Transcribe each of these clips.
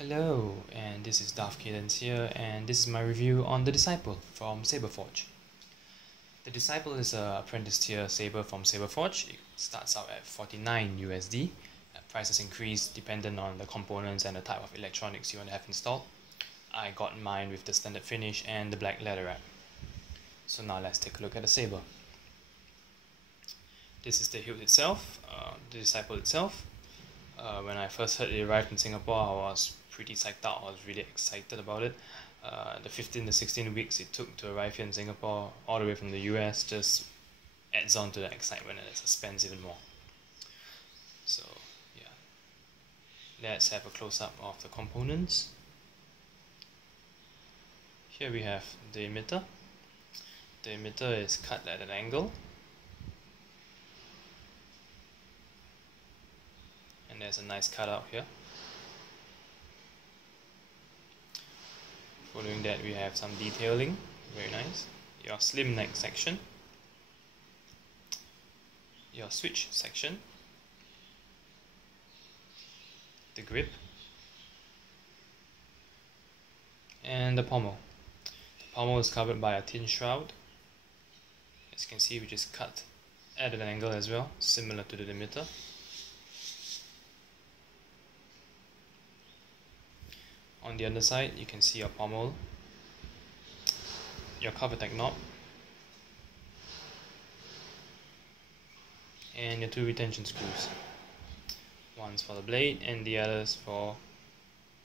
Hello, and this is Darth Cadence here, and this is my review on the Disciple from SaberForge. The Disciple is a apprentice tier saber from SaberForge. It starts out at 49 USD. Prices increase dependent on the components and the type of electronics you want to have installed. I got mine with the standard finish and the black leather wrap. So now let's take a look at the saber. This is the hilt itself, the Disciple itself. When I first heard it arrived in Singapore, I was pretty psyched out. I was really excited about it. The 15 to 16 weeks it took to arrive here in Singapore, all the way from the US, just adds on to the excitement and it suspends even more. So yeah, let's have a close-up of the components. Here we have the emitter. The emitter is cut at an angle. And there's a nice cutout here. Following that, we have some detailing, very nice. Your slim neck section, your switch section, the grip, and the pommel. The pommel is covered by a tin shroud, as you can see, which is cut at an angle as well, similar to the emitter. On the underside, you can see your pommel, your covertech knob, and your two retention screws. One's for the blade and the other's for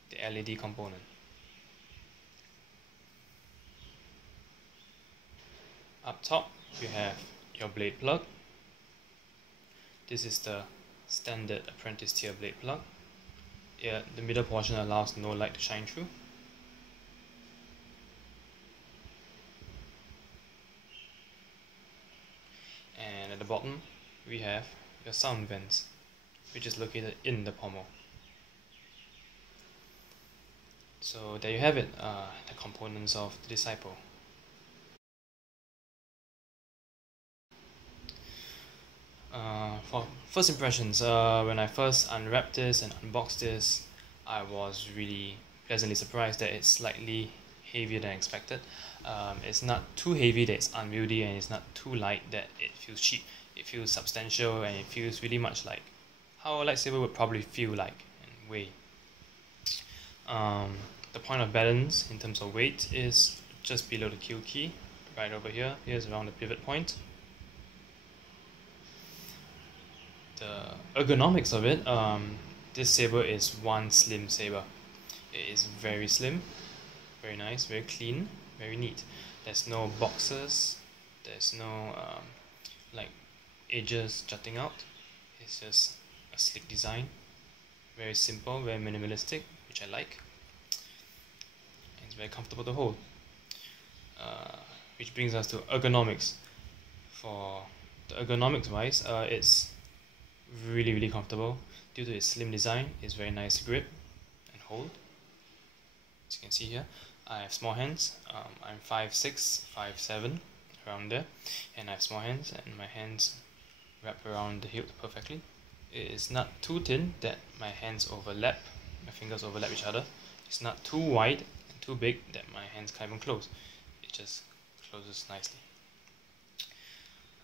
the LED component. Up top, you have your blade plug. This is the standard apprentice tier blade plug. Yeah, the middle portion allows no light to shine through. And at the bottom, we have your sound vents, which is located in the pommel. So there you have it, the components of the Disciple. For first impressions, when I first unwrapped this and unboxed this, I was really pleasantly surprised that it's slightly heavier than expected. It's not too heavy that it's unwieldy, and it's not too light that it feels cheap. It feels substantial, and it feels really much like how a lightsaber would probably feel like and weigh. The point of balance in terms of weight is just below the kill key, right over here. Here's around the pivot point. The ergonomics of it, this saber is one slim saber. It is very slim, very nice, very clean, very neat. There's no boxes, there's no like edges jutting out. It's just a slick design, very simple, very minimalistic, which I like. And it's very comfortable to hold. Which brings us to ergonomics. For the ergonomics wise, it's really comfortable due to its slim design. It's very nice to grip and hold. As you can see here, I have small hands. I'm 5'6", 5'7", around there, and I have small hands, and my hands wrap around the hilt perfectly. It is not too thin that my hands overlap, my fingers overlap each other. It's not too wide and too big that my hands can't even close. It just closes nicely.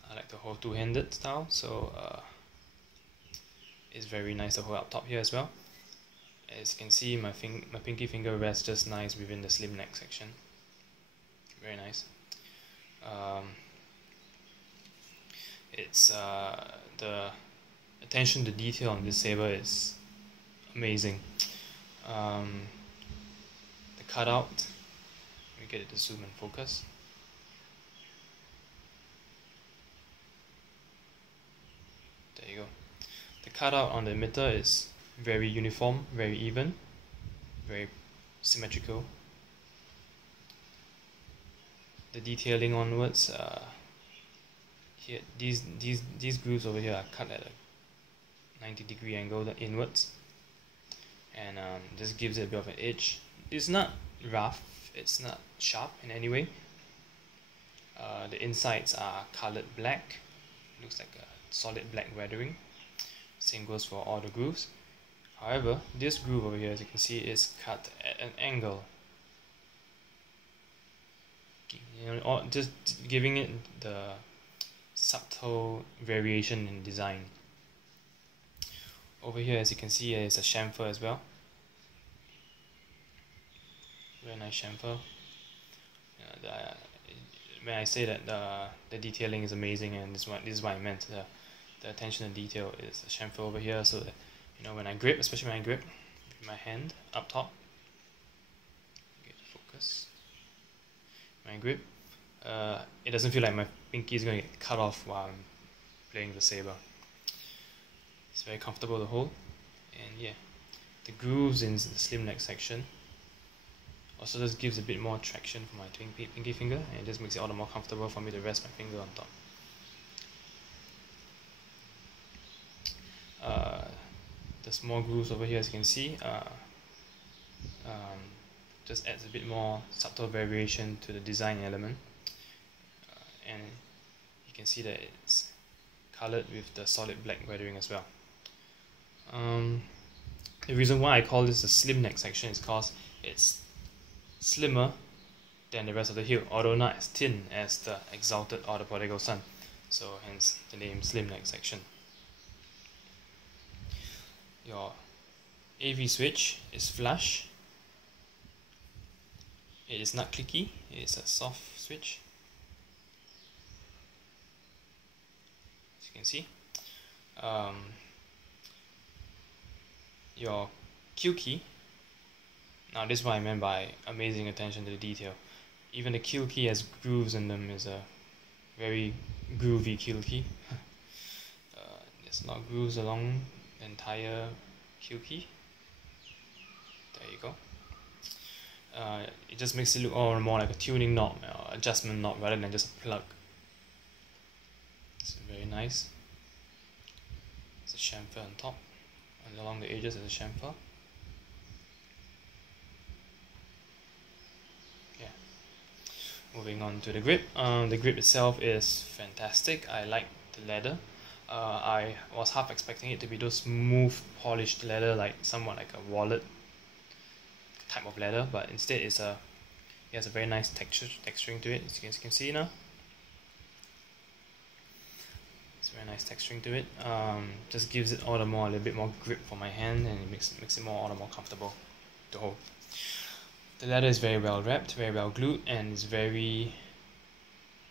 I like to hold two-handed style, so it's very nice to hold up top here as well. As you can see, my pinky finger rests just nice within the slim neck section. Very nice. It's the attention to detail on this saber is amazing. The cutout, let me get it to zoom and focus. There you go. The cutout on the emitter is very uniform, very even, very symmetrical. The detailing onwards, here these grooves over here are cut at a 90-degree angle inwards, and this gives it a bit of an edge. It's not rough, it's not sharp in any way. The insides are colored black, looks like a solid black weathering. Same goes for all the grooves. However, this groove over here, as you can see, is cut at an angle. Or just giving it the subtle variation in design. Over here, as you can see, is a chamfer as well. Very nice chamfer. When I say that the detailing is amazing, and this is what I meant. The attention to detail is a chamfer over here, so that when I grip, especially when I grip with my hand up top, get focus. When I grip, it doesn't feel like my pinky is going to get cut off while I'm playing the saber. It's very comfortable to hold, and yeah, the grooves in the slim neck section also just gives a bit more traction for my pinky finger, and it just makes it all the more comfortable for me to rest my finger on top. The small grooves over here, as you can see, just adds a bit more subtle variation to the design element, and you can see that it's colored with the solid black weathering as well. The reason why I call this a slim neck section is because it's slimmer than the rest of the hilt, although not as thin as the exalted or the prodigal son, so hence the name slim neck section. Your AV switch is flush. It is not clicky, it is a soft switch, as you can see. Your Q key, now this is what I meant by amazing attention to the detail. Even the kill key has grooves in them, is a very groovy kill key. There's a lot of grooves along the entire kill key. There you go. It just makes it look all more like a tuning knob or adjustment knob rather than just a plug. It's very nice. There's a chamfer on top, and along the edges there's a chamfer. Yeah. Moving on to the grip. The grip itself is fantastic. I like the leather. I was half expecting it to be those smooth, polished leather, like somewhat like a wallet type of leather, but instead it has a very nice texturing to it, as you can see now. It's very nice texturing to it. Just gives it all the more a little bit more grip for my hand, and it makes it all the more comfortable to hold. The leather is very well wrapped, very well glued, and it's very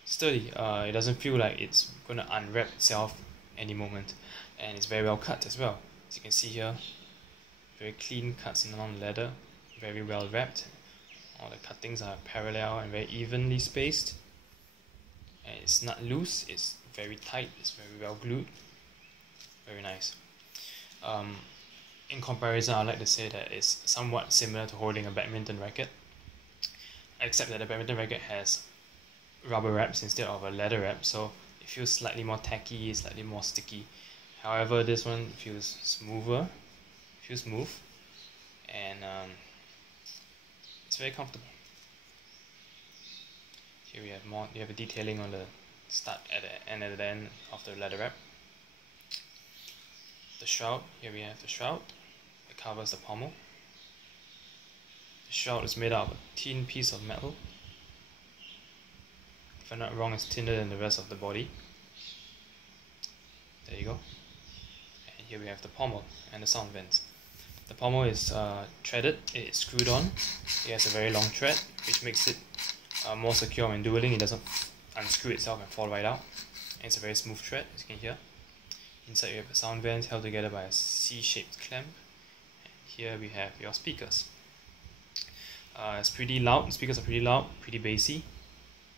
sturdy. It doesn't feel like it's gonna unwrap itself any moment, and it's very well cut as well. As you can see here, very clean cuts along the leather, very well wrapped. All the cuttings are parallel and very evenly spaced, and it's not loose, it's very tight, it's very well glued. Very nice. In comparison, I'd like to say that it's somewhat similar to holding a badminton racket, except that the badminton racket has rubber wraps instead of a leather wrap, so it feels slightly more tacky, slightly more sticky. However, this one feels smoother, feels smooth, and it's very comfortable. Here we have you have a detailing on the start at the end of the leather wrap. The shroud, here we have the shroud. It covers the pommel. The shroud is made out of a thin piece of metal. If I'm not wrong, it's thinner than the rest of the body. There you go. And here we have the pommel and the sound vents. The pommel is threaded, it is screwed on. It has a very long thread, which makes it more secure when dueling. It doesn't unscrew itself and fall right out. And it's a very smooth thread, as you can hear. Inside you have a sound vent held together by a C-shaped clamp. And here we have your speakers. It's pretty loud. The speakers are pretty loud, pretty bassy.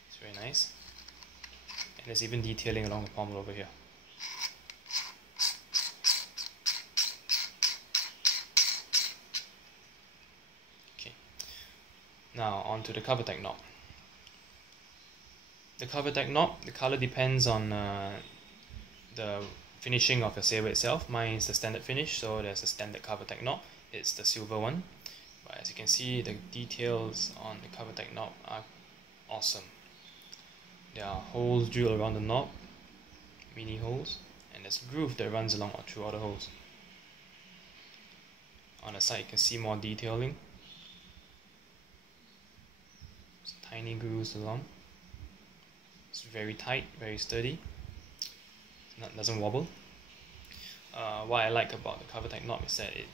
It's very nice. And there's even detailing along the pommel over here. Okay. Now on to the cover tech knob. The cover tech knob, the color depends on the finishing of your saber itself. Mine is the standard finish, so there's a standard cover tech knob. It's the silver one. But as you can see, the details on the cover tech knob are awesome. There are holes drilled around the knob, mini holes, and there's a groove that runs along through all the holes. On the side you can see more detailing. Some tiny grooves along. It's very tight, very sturdy. It doesn't wobble. What I like about the cover type knob is that it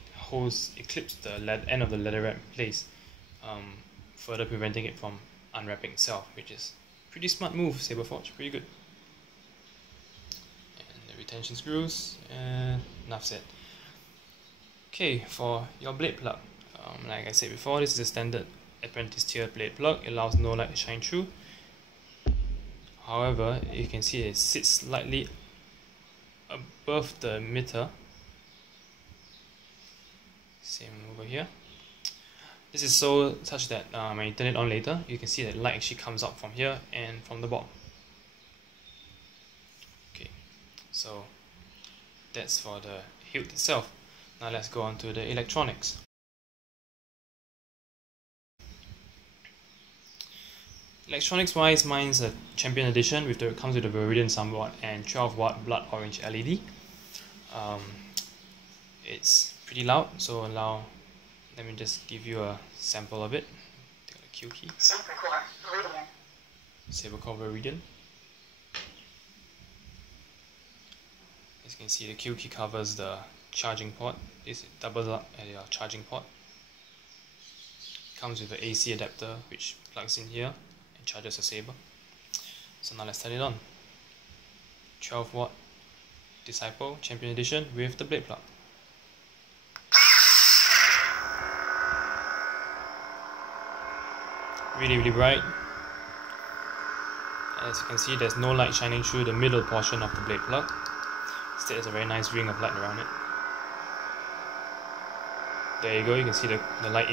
clips the end of the leather wrap in place, further preventing it from unwrapping itself, which is a pretty smart move, SaberForge, pretty good. And the retention screws, and enough said. Okay, for your blade plug, like I said before, this is a standard apprentice tier blade plug. It allows no light to shine through. However, you can see it sits slightly above the emitter. Same over here. This is such that when you turn it on later, you can see that light actually comes out from here and from the bottom. Okay, so that's for the hilt itself. Now let's go on to the electronics. Electronics wise, mine's a Champion Edition comes with a Viridian soundboard and 12-watt blood orange LED. It's pretty loud, so let me just give you a sample of it. Take the Q key. SaberForge Viridian. As you can see, the Q key covers the charging port. This doubles up at your charging port. Comes with an AC adapter which plugs in here and charges a saber. So now let's turn it on. 12-watt Disciple Champion Edition with the blade plug. Really bright. As you can see, there's no light shining through the middle portion of the blade plug. Instead, there's a very nice ring of light around it. There you go, you can see the light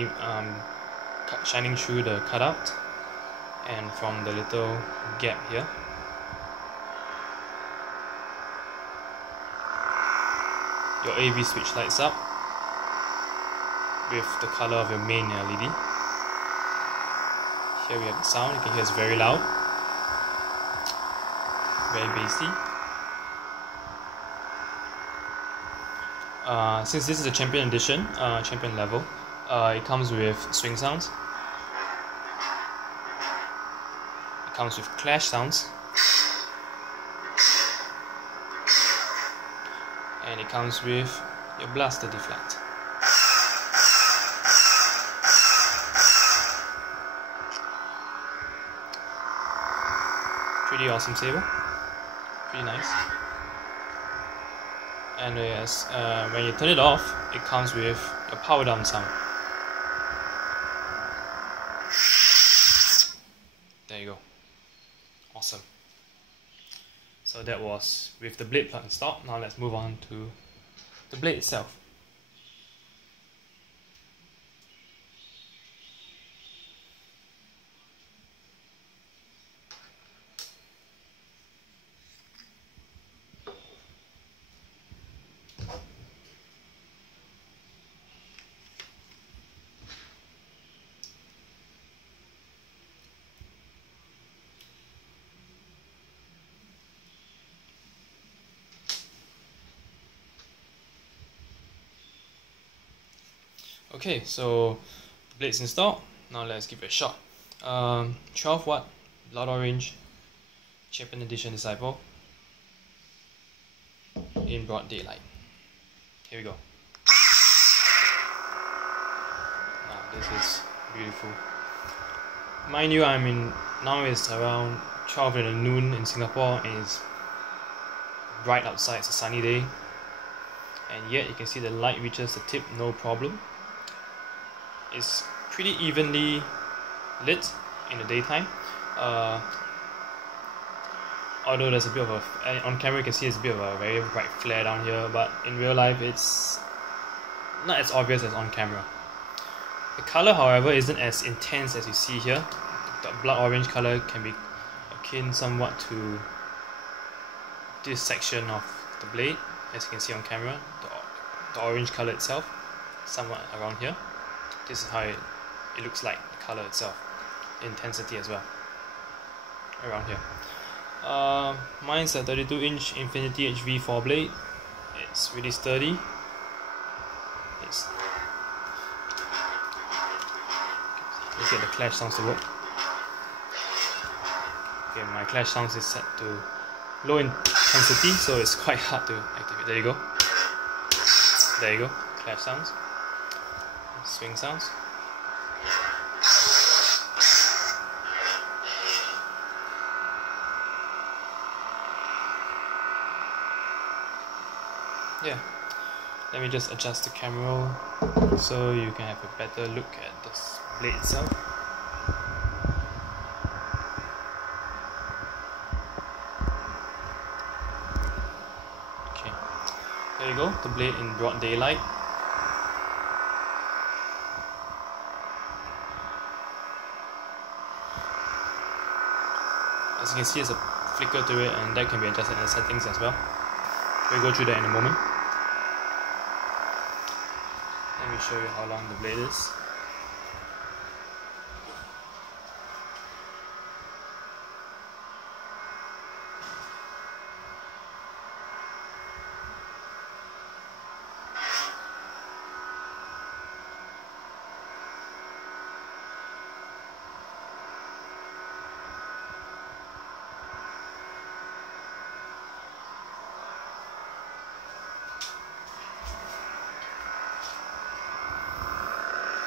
shining through the cutout and from the little gap here. Your AV switch lights up with the color of your main LED. Here we have the sound. You can hear it's very loud, very bassy. Since this is a Champion Edition, Champion level, it comes with swing sounds. It comes with clash sounds. And it comes with your blaster deflect. Pretty awesome saber, pretty nice. And yes, when you turn it off, it comes with a power down sound. There you go, awesome. So that was with the blade plug installed. Now let's move on to the blade itself. Okay, so the blade's installed. Now let's give it a shot. 12-watt blood orange Champion Edition Disciple in broad daylight. Here we go. Now this is beautiful. Mind you, now it's around 12 noon in Singapore and it's bright outside. It's a sunny day, and yet you can see the light reaches the tip no problem. It's pretty evenly lit in the daytime. Although there's a bit of on camera you can see it's a bit of a very bright flare down here, but in real life it's not as obvious as on camera. The color, however, isn't as intense as you see here. The blood orange color can be akin somewhat to this section of the blade, as you can see on camera. The orange color itself, somewhat around here. This is how it looks like, the color itself, intensity as well, around here. Mine's a 32-inch Infinity HV4 blade. It's really sturdy. It's to get the clash sounds to work. Okay, my clash sounds is set to low intensity, so it's quite hard to activate. There you go. There you go. Clash sounds. Swing sounds. Yeah. Let me just adjust the camera so you can have a better look at the blade itself. Okay, there you go, the blade in broad daylight. As you can see, there's a flicker to it, and that can be adjusted in the settings as well. We'll go through that in a moment. Let me show you how long the blade is.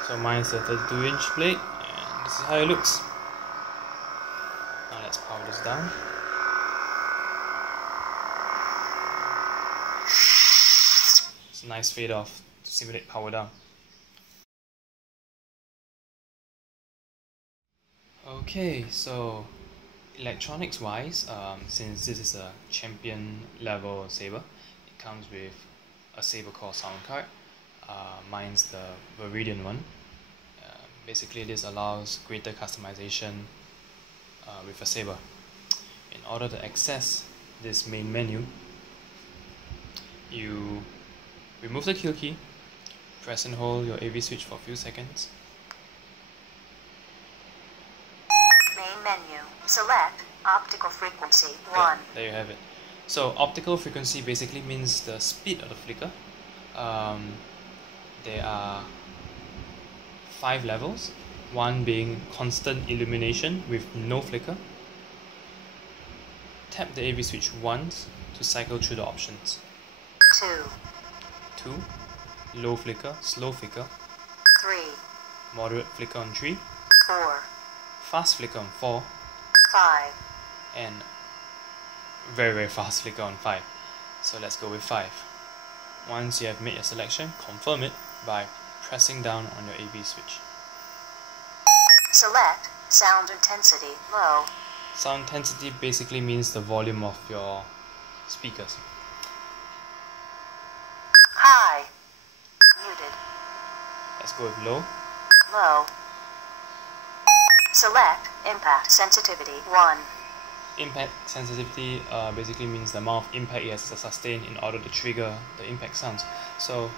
So mine's a 32-inch blade, and this is how it looks. Now let's power this down. It's a nice fade off to simulate power down. Okay, so electronics wise, since this is a champion level saber, it comes with a saber core sound card. Mine's the Viridian one. Basically, this allows greater customization with a saber. In order to access this main menu, you remove the kill key, press and hold your AV switch for a few seconds. Main menu. Select optical frequency 1. Yeah, there you have it. So optical frequency basically means the speed of the flicker. There are 5 levels, one being constant illumination with no flicker. Tap the AV switch once to cycle through the options. 2. Low flicker, slow flicker. 3. Moderate flicker on 3. 4. Fast flicker on 4. 5. And very, very fast flicker on 5. So let's go with 5. Once you have made your selection, confirm it by pressing down on your AV switch. Select sound intensity low. Sound intensity basically means the volume of your speakers. High. Muted. Let's go with low. Low. Select impact sensitivity 1. Impact sensitivity basically means the amount of impact it has to sustain in order to trigger the impact sounds. So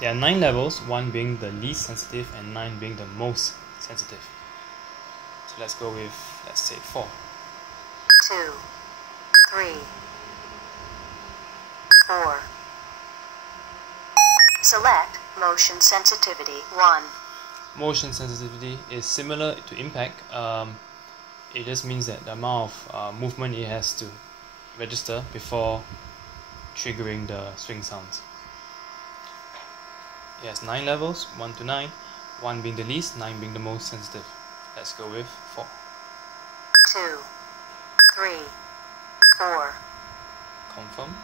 there are 9 levels, 1 being the least sensitive and 9 being the most sensitive. So let's go with, let's say 4. 2. 3. 4. Select motion sensitivity 1. Motion sensitivity is similar to impact. It just means that the amount of movement it has to register before triggering the swing sounds. It has 9 levels, 1 to 9, 1 being the least, 9 being the most sensitive. Let's go with 4. 2. 3. 4. Confirm.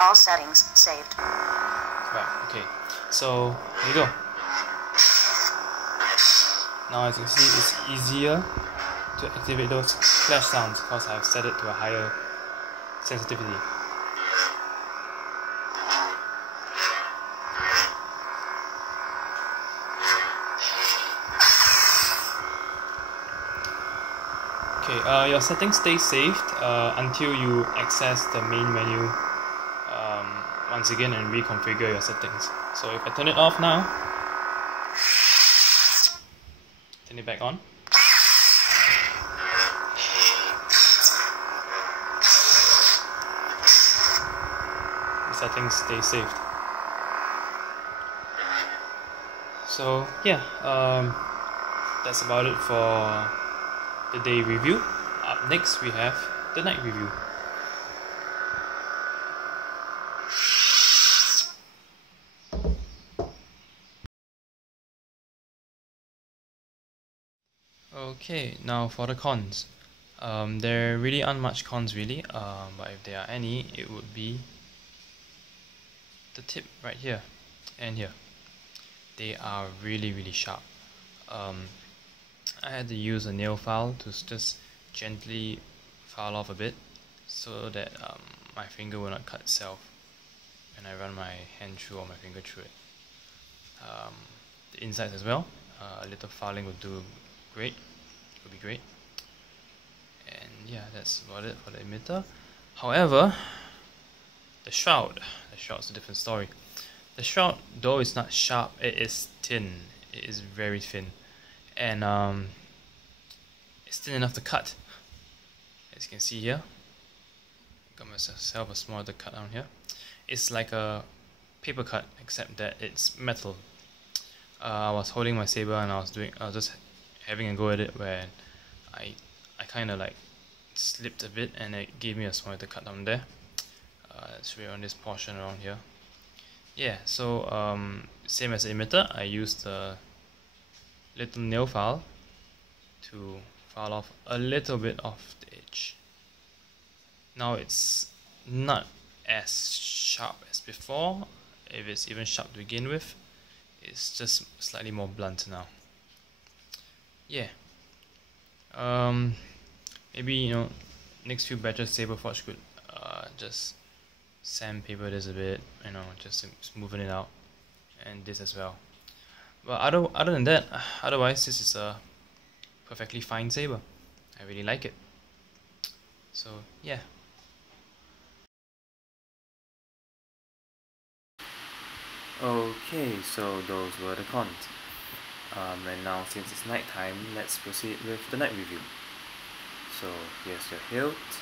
All settings saved. Right, okay. So here you go. Now as you can see, it's easier to activate those flash sounds because I've set it to a higher sensitivity. Okay, your settings stay saved until you access the main menu once again and reconfigure your settings. So if I turn it off now, turn it back on. The settings stay saved. So yeah, that's about it for the day review. Up next we have the night review. Okay, now for the cons. There really aren't much cons really, but if there are any, it would be the tip right here and here. They are really sharp. I had to use a nail file to just gently file off a bit so that my finger will not cut itself when I run my hand through or my finger through it. The insides as well, a little filing would do great, would be great. And yeah, that's about it for the emitter. However, the shroud's a different story. The shroud, though it's not sharp, it is thin. It is very thin, and it's thin enough to cut. As you can see here, got myself a small cut down here. It's like a paper cut, except that it's metal. I was holding my saber and I was just having a go at it where I kind of like slipped a bit and it gave me a small cut down there. It's right on this portion around here. Yeah, so same as the emitter, I used a little nail file to file off a little bit of the edge. Now it's not as sharp as before, if it's even sharp to begin with. It's just slightly more blunt now. Yeah. Maybe next few batches SaberForge could just sandpaper this a bit, just to smoothen it out, and this as well. But other than that, otherwise this is a perfectly fine saber. I really like it. So yeah. Okay, so those were the cons. And now since it's night time, let's proceed with the night review. So here's your hilt.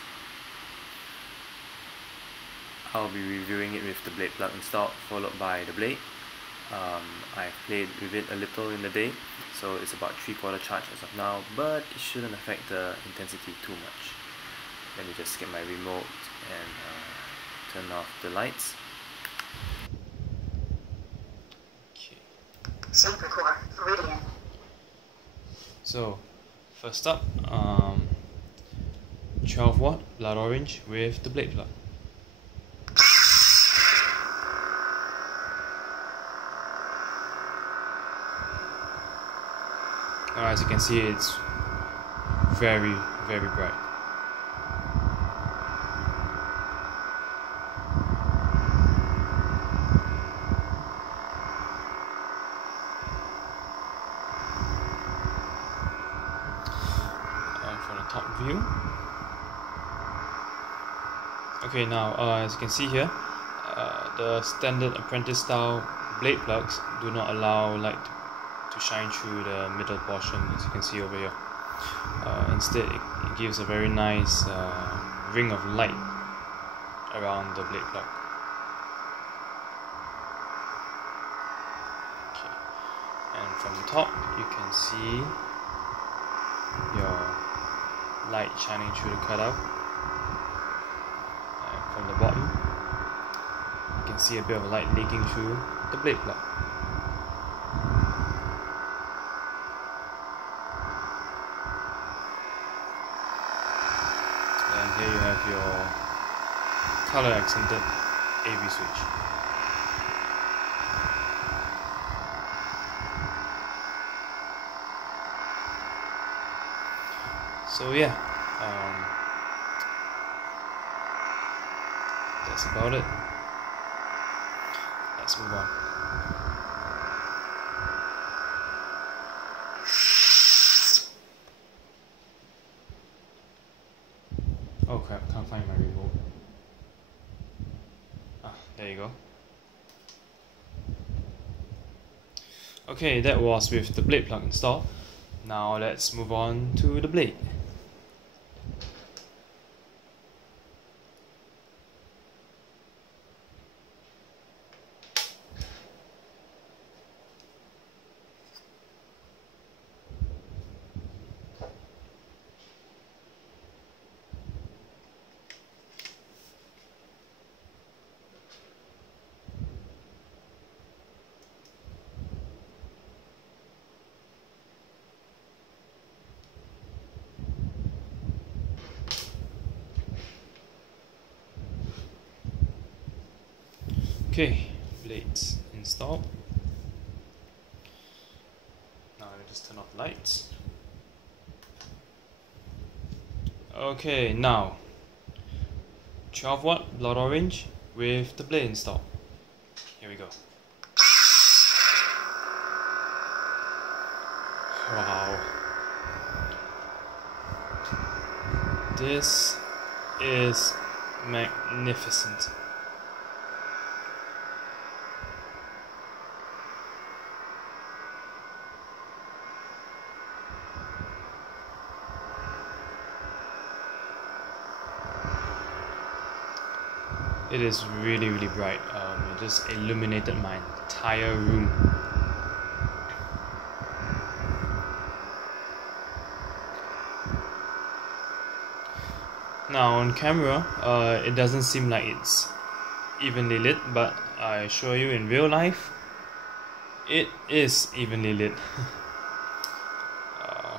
I'll be reviewing it with the blade plug installed, followed by the blade. I've played with it a little in the day, so it's about 3/4 charge as of now, but it shouldn't affect the intensity too much. Let me just get my remote and turn off the lights. Okay. Saber core, Viridian. So, first up, 12 watt blood orange with the blade plug. Now, as you can see, it's very bright. For the top view. Okay, now as you can see here, the standard apprentice style blade plugs do not allow light to shine through the middle portion, as you can see over here. Instead, it gives a very nice ring of light around the blade plug. Okay. And from the top, you can see your light shining through the cutout. And from the bottom, you can see a bit of light leaking through the blade plug. And here you have your color accented AV switch. So yeah, that's about it. Let's move on. Oh crap, can't find my remote. Ah, there you go. Okay, that was with the blade plug installed. Now let's move on to the blade. Okay, blades installed. Now let me just turn off the lights. Okay, now 12 watt blood orange with the blade installed. Here we go. Wow. This is magnificent. It is really bright. It just illuminated my entire room. Now on camera, it doesn't seem like it's evenly lit, but I assure you in real life, it is evenly lit.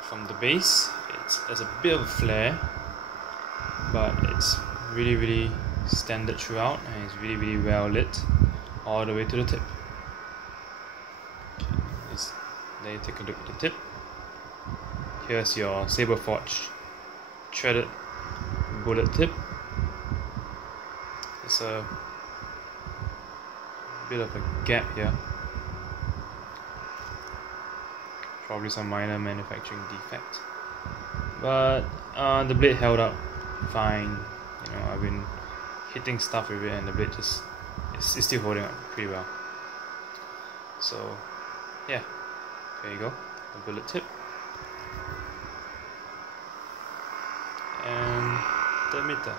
From the base, there's a bit of a flare, but it's really standard throughout, and it's really well lit all the way to the tip. Let you take a look at the tip. Here's your SaberForge threaded bullet tip. There's a bit of a gap here, probably some minor manufacturing defect, but the blade held up fine. You know, I've been hitting stuff with it, and the blade it's still holding up pretty well. So yeah, there you go, the bullet tip and the emitter.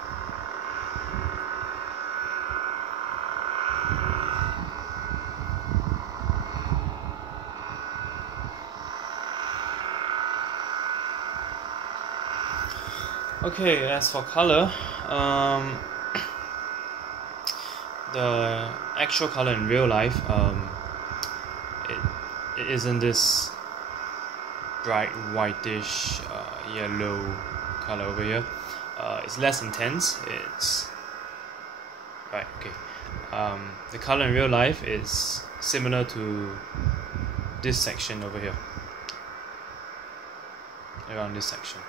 Okay, as for color, the actual color in real life, it isn't this bright whitish yellow color over here. It's less intense. It's right. Okay. The color in real life is similar to this section over here, around this section.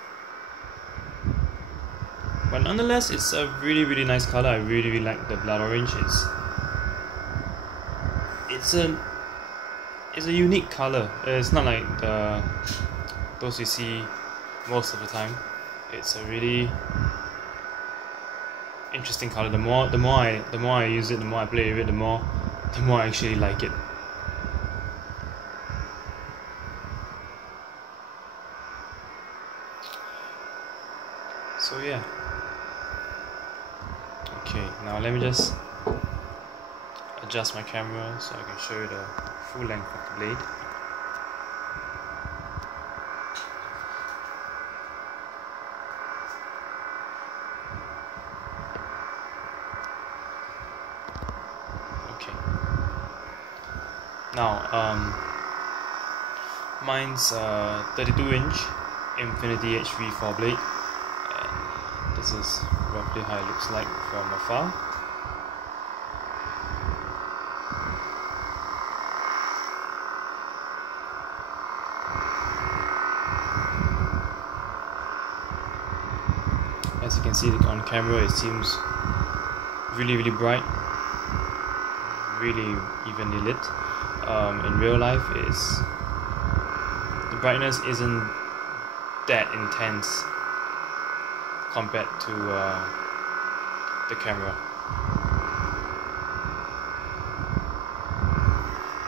But nonetheless, it's a really nice color. I really like the blood orange. It's a unique color. It's not like those you see most of the time. It's a really interesting color. The more I use it, the more I play with it, the more I actually like it. So yeah. Okay, now let me just adjust my camera so I can show you the full length of the blade. Okay. Now, mine's 32-inch Infinity HV4 blade. This is roughly how it looks like from afar. As you can see on camera, it seems really bright, really evenly lit. In real life, the brightness isn't that intense compared to the camera.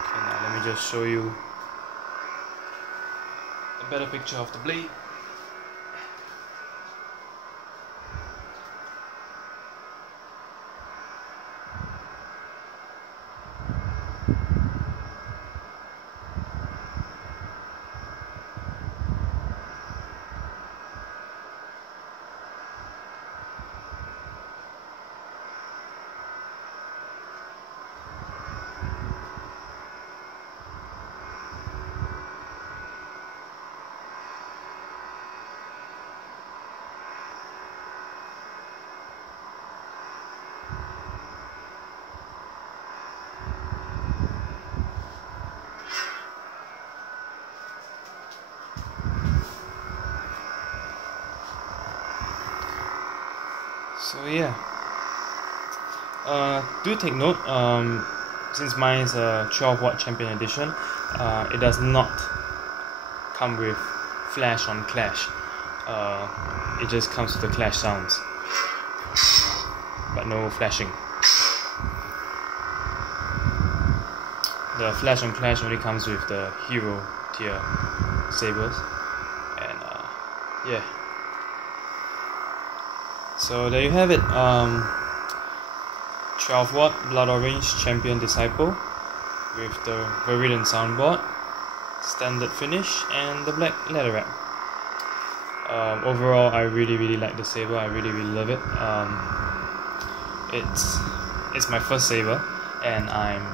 Okay, now let me just show you a better picture of the blade. So yeah, do take note, since mine is a 12-watt champion edition, it does not come with flash on clash. It just comes with the clash sounds, but no flashing. The flash on clash only comes with the hero tier sabers, and yeah. So there you have it. 12-watt Blood Orange Champion Disciple with the Viridian soundboard, standard finish, and the black leather wrap. Overall, I really like the saber. I really love it. It's my first saber, and I'm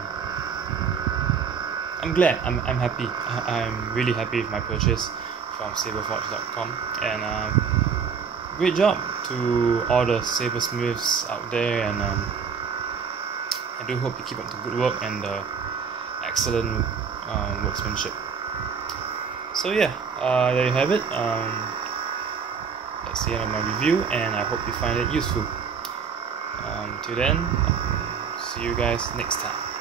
glad. I'm happy. I'm really happy with my purchase from SaberForge.com, and great job to all the sabersmiths out there, and I do hope you keep up the good work and the excellent workmanship. So yeah, there you have it. That's the end of my review, and I hope you find it useful. Till then, see you guys next time.